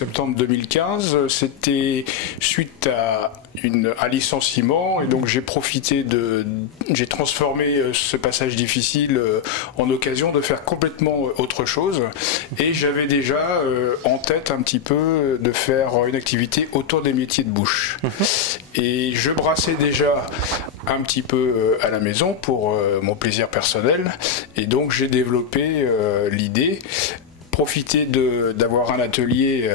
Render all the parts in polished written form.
septembre 2015. C'était suite à un licenciement et donc j'ai transformé ce passage difficile en occasion de faire complètement autre chose et j'avais déjà en tête un petit peu de faire une activité autour des métiers de bouche. Et je brassais déjà un petit peu à la maison pour mon plaisir personnel et donc j'ai développé l'idée, profiter d'avoir un atelier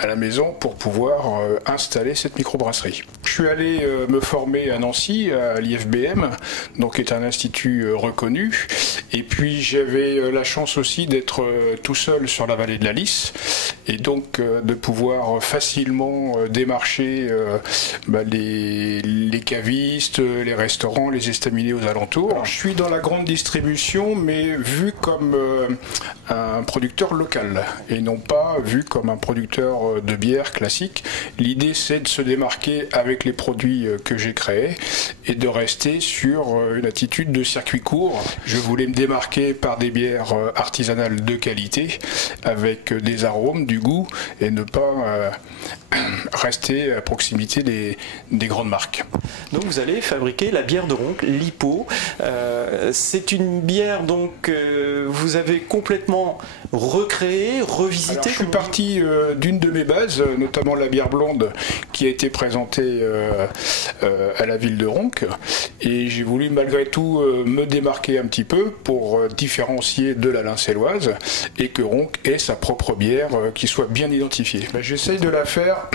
à la maison pour pouvoir installer cette microbrasserie. Je suis allé me former à Nancy, à l'IFBM, donc qui est un institut reconnu. Et puis j'avais la chance aussi d'être tout seul sur la vallée de la Lys et donc de pouvoir facilement démarcher les cavistes, les restaurants, les estaminets aux alentours. Alors, je suis dans la grande distribution, mais vu comme un producteur local et non pas vu comme un producteur de bière classique. L'idée, c'est de se démarquer avec les produits que j'ai créés et de rester sur une attitude de circuit court. Je voulais me démarquer par des bières artisanales de qualité avec des arômes, du goût et ne pas rester à proximité des grandes marques. Donc vous allez fabriquer la bière de Ronc, l'Hippo. C'est une bière donc vous avez complètement recréée, revisitée. Alors, je suis parti d'une de mes bases, notamment la bière blonde qui a été présentée à la ville de Ronc et j'ai voulu malgré tout me démarquer un petit peu pour différencier de la Lincelloise et que Ronc ait sa propre bière qui soit bien identifiée. J'essaye de la faire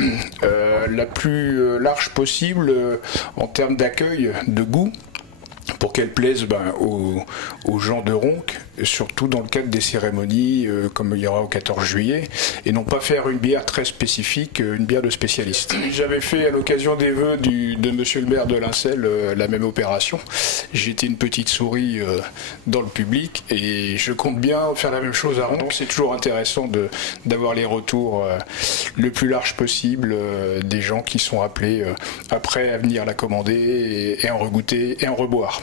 la plus large possible en termes d'accueil, de goût, pour qu'elle plaise aux gens de Ronc, surtout dans le cadre des cérémonies comme il y aura au 14 juillet, et non pas faire une bière très spécifique, une bière de spécialiste. J'avais fait à l'occasion des vœux de monsieur le maire de Lincel la même opération. J'étais une petite souris dans le public et je compte bien faire la même chose à Ronc. C'est toujours intéressant d'avoir les retours le plus large possible des gens qui sont appelés après à venir la commander et en regoûter et en reboire.